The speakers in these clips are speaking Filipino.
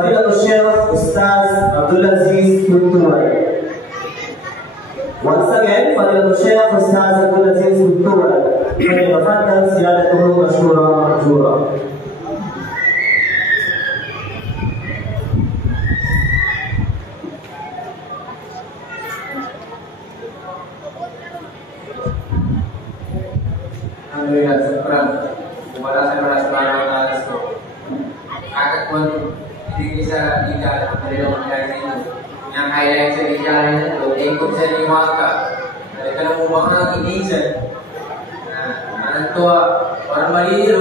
فضيلة الشيخ أستاذ عبد العزيز Kuntuwai. Once again, فضيلة الشيخ أستاذ عبد العزيز Kuntuwai. فليتفضل سيادته مشكورا مأجورا. Alhamdulillah, syukran kepada Allah Subhanahu wa taala. Kakak pun bisa tidak dari orang itu yang kaya yang sejarah itu ikut seni mata dari kalau mau bangun ini nah tua orang Bali itu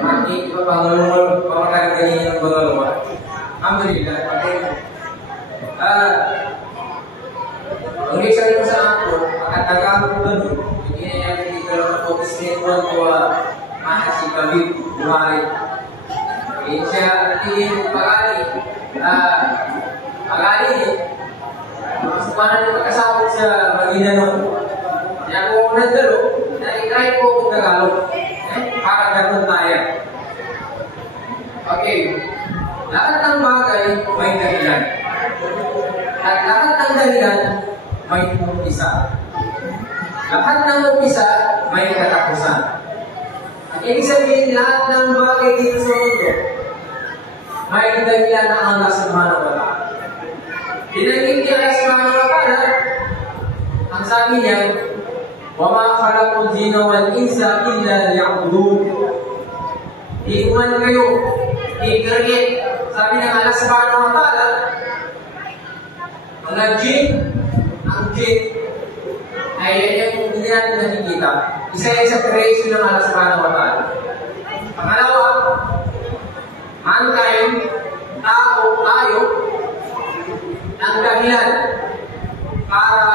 mati pengelul orang kaya yang pengelul. Alhamdulillah. Mungkin saya bisa aku akan datang pun ini yang kalau fokus ni pun tua masih kami buat Insya ini pagari masukan itu kasama sa Maguindanao. Yang kung nandalo, na-try ko kung Tagalog. Para ganun tayo. Okay. Lahat ng bagay may dahilan. At lahat ng dahilan may umpisa. Lahat ng umpisa may katapusan. Ang ibig sabihin, lahat ng bagay dito sa mundo may dahilan ng Allah Subhanahu wa Ta'ala. Dinagin niya Allah Subhanahu wa Ta'ala, ang sabi niya, وَمَا خَلَقُ الْجِنَّ وَالْإِنسَ إِلَّا لِيَعْبُدُونِ. Di man kayo i-create, sabi ng Allah Subhanahu wa Ta'ala, mga jin, ang jin ay yung hindi natin nakikita. Isa yan sa creation ng Allah Subhanahu wa Ta'ala. Pangalawa, mankind, tao, tayo, ang dahilan para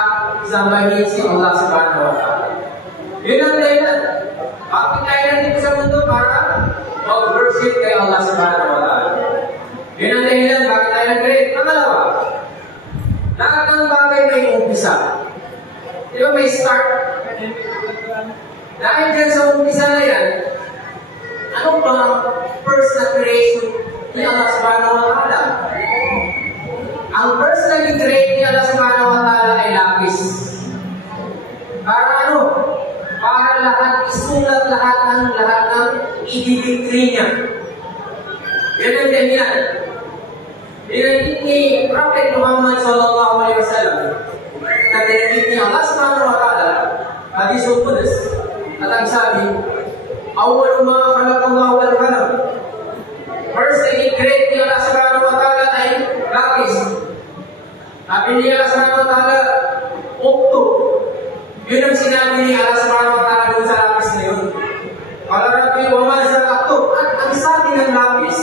sambahin si Allah Subhanahu wa Ta'ala. Yun ang dahilan. Bakit tayo nandito sa mundo para mag-worship kay Allah Subhanahu wa Ta'ala? Yun ang dahilan. Bakit tayo nag-create? Pangalawa, lahat ng bagay may umpisa. Di ba may start? Dahil dyan sa umpisa na yan, ano ba first na creation ni Allah Subhanahu wa Ta'ala? Ang first na create ni Allah Subhanahu wa Ta'ala ay lapis. Para ano? Para lahat, isulat lahat ng i-decree niya. Yan ang dahilan. Dinagit ni Prophet Muhammad sallallahu alaihi wasallam na dinagit ni Allah Subhanahu wa Ta'ala Hadisul Qudus at ang sabi, awal ma khalaqallahu al-qalam. First na i-create ni Allah Subhanahu wa Ta'ala ay lapis. Sabi ni Allah Subhanahu wa Ta'ala, uktub. Yun ang sinabi ni Allah Subhanahu wa Ta'ala dun sa lapis na yun. Qala rabbi wa ma zalaktub. At ang sabi ng lapis,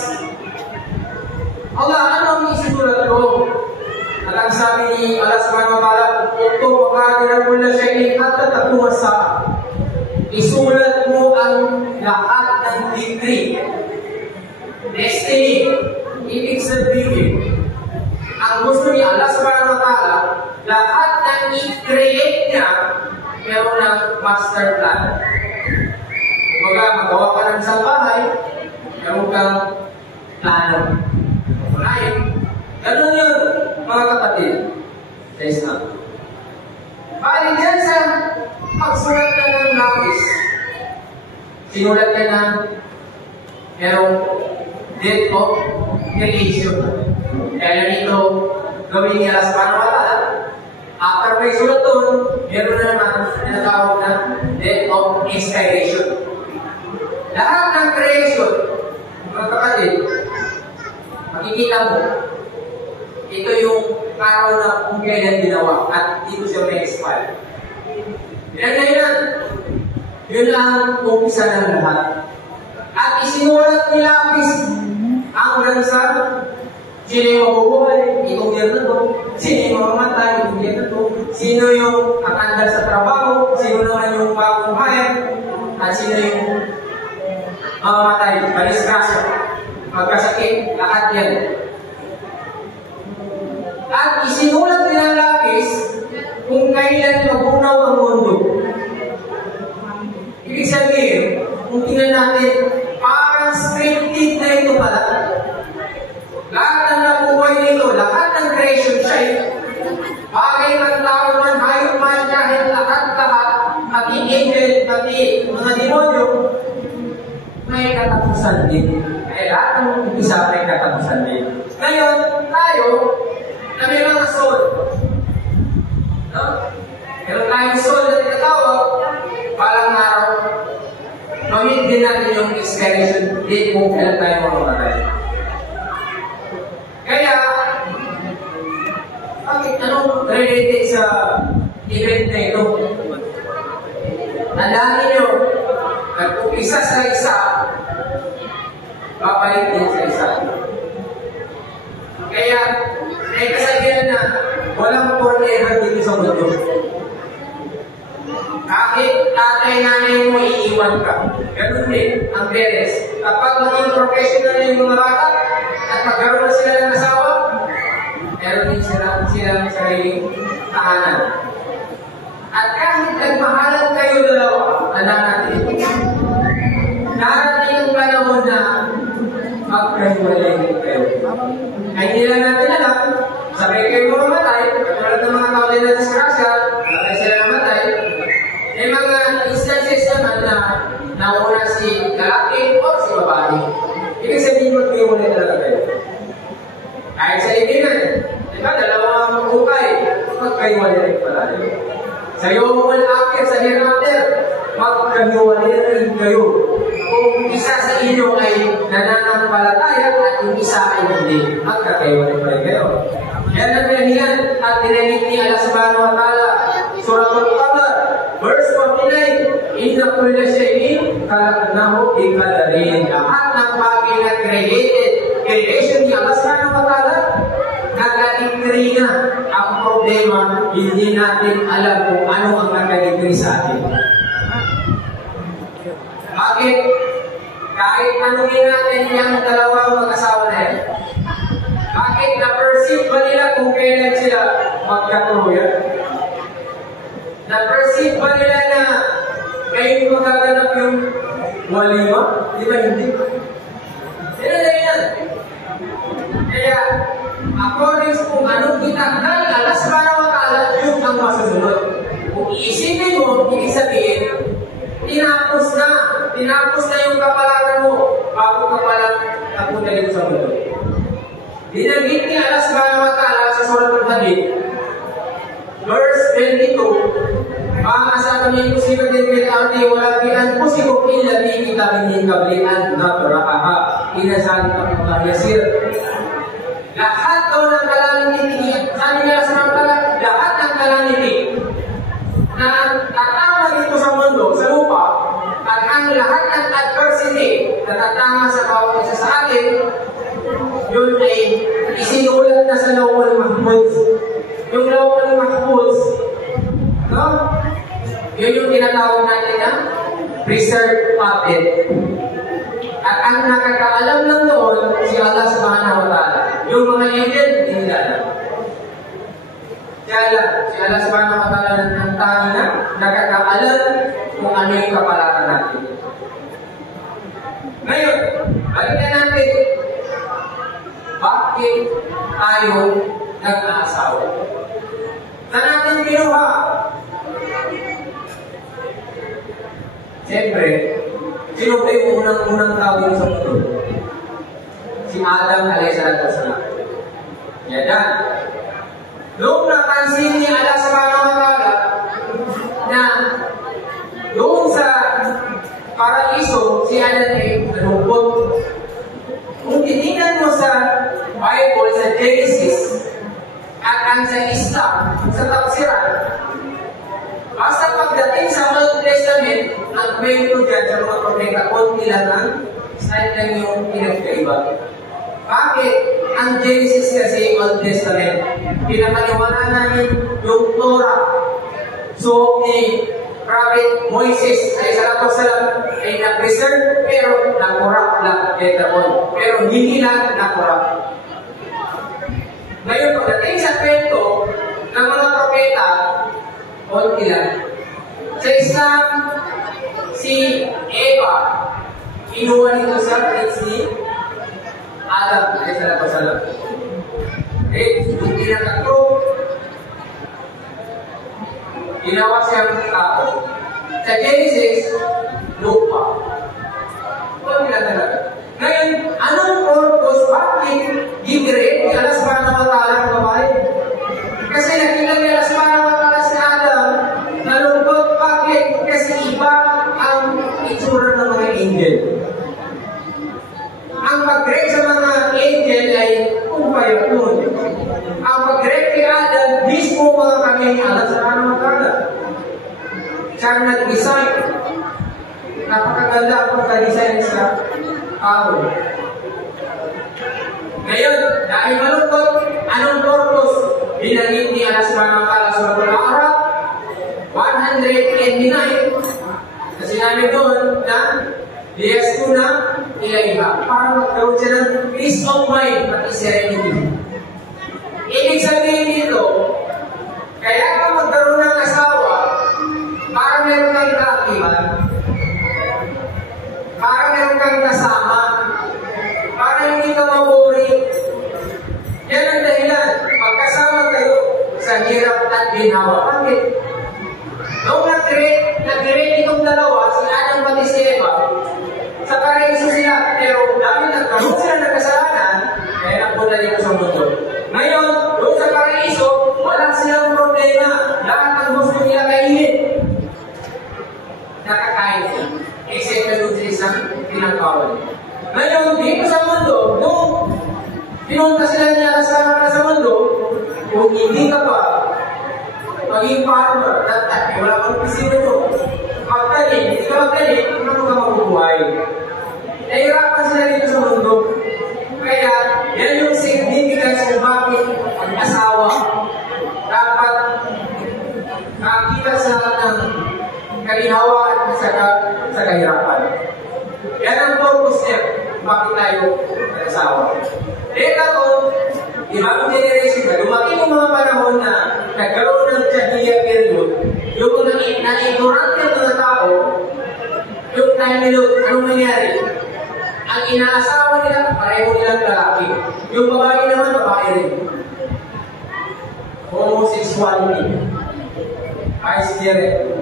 Allah, ano ang isulat ko? At ang sabi ni Allah Subhanahu wa Ta'ala, uktub wa qadira kulla shay'in hatta taquma as-sa'a. Isulat mo ang lahat ng decree, destiny, ibig sabihin, ang gusto ni Allah Subhanahu wa Ta'ala, lahat ng i-create niya, meron ng master plan. Kumbaga, magawa ka ng isang bahay, meron kang plano. Unahin, ganun yun, mga kapatid. Guys na. Bali dyan sa pagsulat na ng lapis, sinulat niya na merong date of creation. Kaya dito, gawin niya Allah Subhanahu wa Ta'ala. After may sulat doon, meron na naman tinatawag na date of inspiration. Lahat ng creation, mga kapatid, makikita mo, ito yung araw na kung kailan ginawa at dito siya may expire. Yan na yan. Yun ang umpisa ng lahat. At isinulat ni lapis hanggang sa sino yung mabubuhay, itong year na to. Sino yung mamamatay, itong year na to. Sino yung akandal sa trabaho, sino naman yung bagong hayat, at sino yung mamamatay, balisgrasya, magkasakit, lahat yan. At isinulat nila lapis kung kailan magunaw ang mundo. Ibig sabihin, kung tingnan natin, parang scripted na ito pala. katapusan din. Kaya lahat ng umpisa may katapusan din. Ngayon, tayo, na may mga soul. No? Meron tayong soul na tinatawag, palang araw, mamit din natin yung expiration date kung kailan tayo mamamatay. Kaya, bakit anong related sa event na ito? Tandaan nyo, nag-upisa sa isa, babalik din sa isa. Kaya, may kasabihan na walang forever dito sa mundo. Kahit tatay-nanay mo, iiwan ka. Ganun din, ang parents. Kapag maging professional na yung mga bata, at magkaroon na sila ng asawa, meron din sila ng sariling tahanan. At kahit nagmahalan kayo dalawa, tandaan natin, darating ang panahon na magkahiwalay din kayo. Ay hindi lang natin alam, sabay kayo mamatay, katulad ng mga tao din na disgrasya, sabay sila namatay. May mga instances naman na nauna si lalaki o si babae. Ibig sabihin magkahiwalay talaga kayo. Kahit sa ibigan, diba, dalawang hukay, magkahiwalay rin pala. Sa yawon akit sa hereafter, magkahiwalay rin kayo. Kung isa sa inyo ay nananampalataya at yung isa ay hindi, magkakahiwalay pa rin kayo. Yan ang pinahiyan at dinamit ni Allah subhanahu wa ta'ala, Suratul Qamar, verse 49, Inna kulla shay'in khalaqnahu biqadarin. Lahat ng bagay na creation ni Allah subhanahu wa ta'ala, naka-decree na. Ang problema, hindi natin alam kung ano ang naka-decree sa atin. Bakit? Kahit tanungin natin yung dalawang mag-asawa na yan, bakit na-perceive ba nila kung kailan sila magkatuluyan? Na-perceive ba nila na ngayon magaganap yung walima? Di ba hindi? Sila na yan. Kaya, according kung anong itakdal, Allah subhanahu wa ta'ala, yun ang masusunod. Kung iisipin mo, ibig sabihin, tinapos na yung kapalaran mo bago ka pala napunta dito sa mundo. Dinagit ni Allah subhanahu wa ta'ala sa Suratul Hadid, verse 22, Ma'asa kami musibat din bil ardi wala bi anfusikum illa bi kitabin min qabli an nabra'aha inna zalika Allah yasir. Lahat daw ng calamity, sabi nila sa mga lahat ng calamity na tatama dito sa mundo, sa lupa, at ang lahat ng adversity na tatama sa bawat isa sa atin, yun ay isinulat na sa Lawhul Mahfuz. Yung Lawhul Mahfuz, no? Yun yung tinatawag natin na preserved puppet. At ang nakakaalam lang doon, si Allah subhanahu wa ta'ala. Yung mga angel, hindi nila alam. Kaya lang, si Allah subhanahu wa ta'ala ang tangi na nakakaalam kung ano yung kapalaran natin. Ngayon, balikan natin, bakit tayo nag-aasawa? Saan natin binuha? Siyempre, sino ba yung unang tao dito sa mundo? Si Adam alayhi salatu wasalam. Yan na. Noong napansin ni Allah subhanahu wa ta'ala na doon sa paraiso, si Adam ay nalungkot. Kung titignan mo sa Bible, sa Genesis, at ang sa Islam, sa tafsiran, basta pagdating sa Old Testament, ang kwento dyan sa mga propeta, konti lang ang style lang yung pinagkaiba. Bakit? Ang Genesis kasi, Old Testament, pinapaliwanaan namin yung Torah. So, ni Prophet Moises, ay na-preserve, pero na-corrupt lang later on. Pero hindi lang na-corrupt. Ngayon, pagdating sa kwento ng mga propeta, konti lang. Sa Islam, si Eva, kinuha nito sa prince ni Adam, alayhi salatu wasalam. Yung pinakatro, ginawa siyang tao. Sa Genesis, lupa. Konti lang talaga. bagay ni Allah Subhanahu wa Ta'ala. Siya ang nag-design. Napakaganda ang pagka-design sa tao. Ngayon, dahil malungkot, anong purpose binanggit ni Allah Subhanahu wa Ta'ala sa Surah Al-A'raf 189 na sinabi doon na liyaskuna ilayha para magkaroon siya ng peace of mind at serenity. Ibig sabihin dito, kaya ka magkaroon ng asawa para meron kang kaakibat, para meron kang kasama, para hindi ka maburi. Yan ang dahilan. Magkasama kayo sa hirap at ginhawa. Bakit? Noong nag-create itong dalawa, si Adam pati si Eva, sa paraiso sila, pero dahil nagkaroon sila ng kasalanan, kaya nagpunta dito sa mundo. Ngayon, doon sa paraiso, wala silang problema. Lahat ang gusto nila kainin. Nakakain sila. Except na doon sa isang pinagkawal. Ngayon, dito sa mundo, nung pinunta sila niya sa mundo, kung hindi ka pa maging farmer, wala kang pisino to. Magtanim, hindi ka magtanim, ano ka mabubuhay? Nahirapan sila dito sa mundo. Kaya, yan yung significance kung bakit mag-asawa dapat nakakita sa ng kaginhawa at sa kahirapan. Yan ang purpose niya, bakit tayo mag-asawa. Dito ko, ibang generation na dumating yung mga panahon na nagkaroon ng Jahiliya period, yung na-ignorant yung mga tao, yung time nilo, anong nangyari? Ang inaasawa nila, pareho nilang lalaki. Yung babae naman, babae rin. Homosexuality. Vice direct.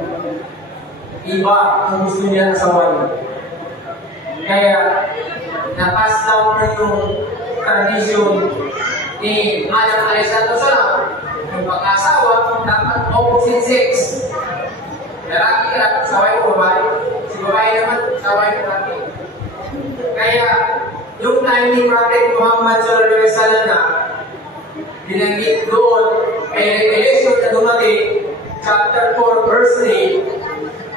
Iba ang gusto niya asawa niya. Kaya, napass down na yung tradisyon ni Adam Alaihissalam. Yung pag-asawa, dapat opposite sex. Lalaki ka, saway ko babae. Si babae naman, saway ko lalaki. Kaya, yung time ni Prophet Muhammad SAW na binanggit doon, may revelation na dumating, chapter 4, verse 3,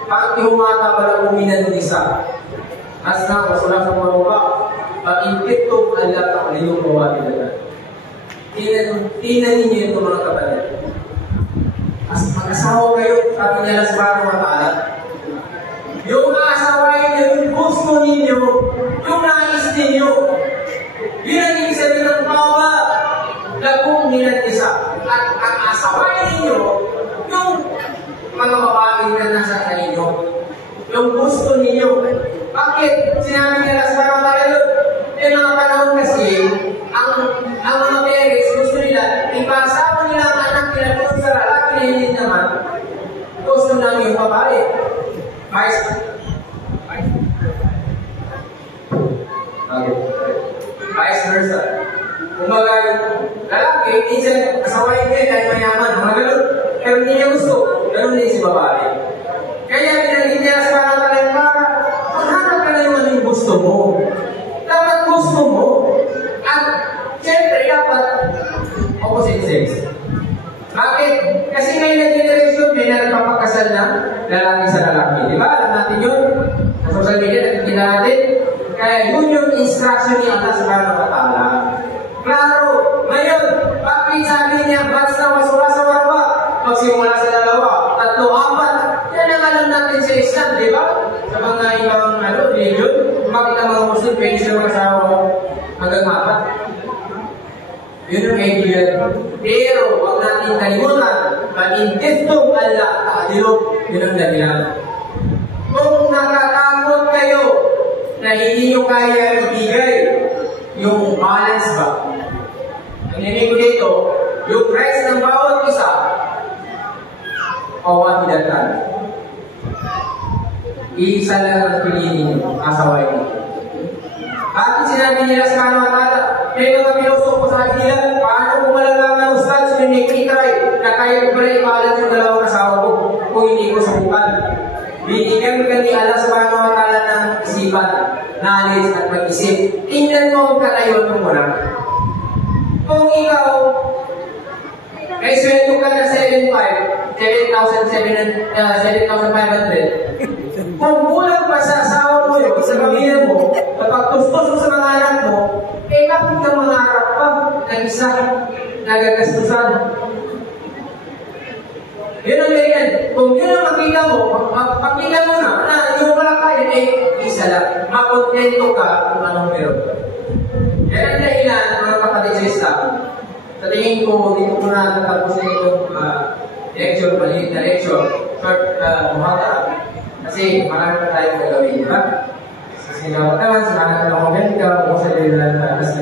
pag ihumata pala uminan ng isa. Asna, wasulah sa maruka, pag-impit to, Allah ka kalinong mawagi na. Tinan ninyo ito mga kapatid. As mag-asawa kayo, sabi niya lang sa Subhanahu wa Ta'ala. Yung asawain niyo, yung gusto ninyo, yung nais ninyo, yun ang ibig sabihin ng bawa, lagong isa. At ang asawain ninyo, yung mga babae na nasa inyo, yung gusto ninyo. Bakit? Sinabi niya lang sa Subhanahu wa Ta'ala yun. Yung mga panahon kasi, ang mga parents gusto nila, ipasawa nila ang anak nila doon sa lalaki na hindi naman, gusto lang yung babae. Vice versa. Kumbaga yung lalaki, minsan asawain din dahil mayaman, mga ganun. Pero hindi niya gusto, ganun din si babae. Kaya pinagin niya sa mga talentara, maghanap ka na yung anong gusto mo. Dapat gusto mo. At siyempre, dapat opposite sex. Bakit? Kasi ngayon na generation, may nagpapakasal na lalaki sa lalaki. Di ba? Alam natin yun. Sa social media, nakikita natin. Kaya yun yung instruction ni Allah Subhanahu wa Ta'ala. Klaro. Ngayon, bakit sabi niya, basta wasura sa warwa, magsimula sa dalawa, 3, 4. Yan ang alam natin sa Islam, di ba? Sa mga ibang religion, bakit ang mga Muslim pwede sila mag-asawa hanggang 4? Yun ang idea. Pero, huwag natin kalimutan, mag-intestong Allah, takadilog, yun ang dahilan. Kung nakatakot kayo na hindi nyo kaya ibigay yung balance ba? Ang ninigo dito, yung rights ng bawat isa, pawahidatan. Iisa lang ang piliin nyo, asaway nyo. Bakit sinabi nila sa Subhanahu wa Ta'ala? May mga pinusok ko sa nila, paano kung malalaman ustad, so may kitry na kaya ko pala ipahalan yung dalawang asawa ko kung hindi ko subukan. Binigyan ka ni Allah Subhanahu wa Ta'ala ng isipan, knowledge at mag-isip. Tingnan mo ang kalayuan mo muna. Kung ikaw, may sweldo ka na sa 7,500. Kung kulang pa sa asawa mo yun, sa pamilya mo, kapag tustos mo sa mga anak mo, eh bakit ka mangarap pa ng isang nagagastusan? Yun ang ganyan. Kung yun ang makita mo, pakita mo na yung wala kaya, eh, isa lang. Makontento ka kung anong meron. Yan ang dahilan, mga kapatid sa Islam. Sa tingin ko, dito ko na tatapusin itong lecture, maliit na lecture, short muhatara. Kasi marami pa tayong gagawin, di ba? Sa sinawataman, sa mga talagang ka, kung sa dahilan na nasa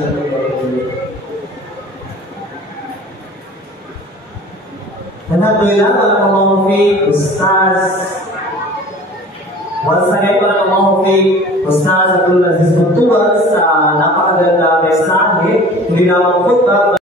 Alhamdulillah, walang mamahufik, Ustaz. Once again, walang mamahufik, Ustaz Abdul Aziz Kuntuan sa napakaganda mensahe, hindi lamang khutbah,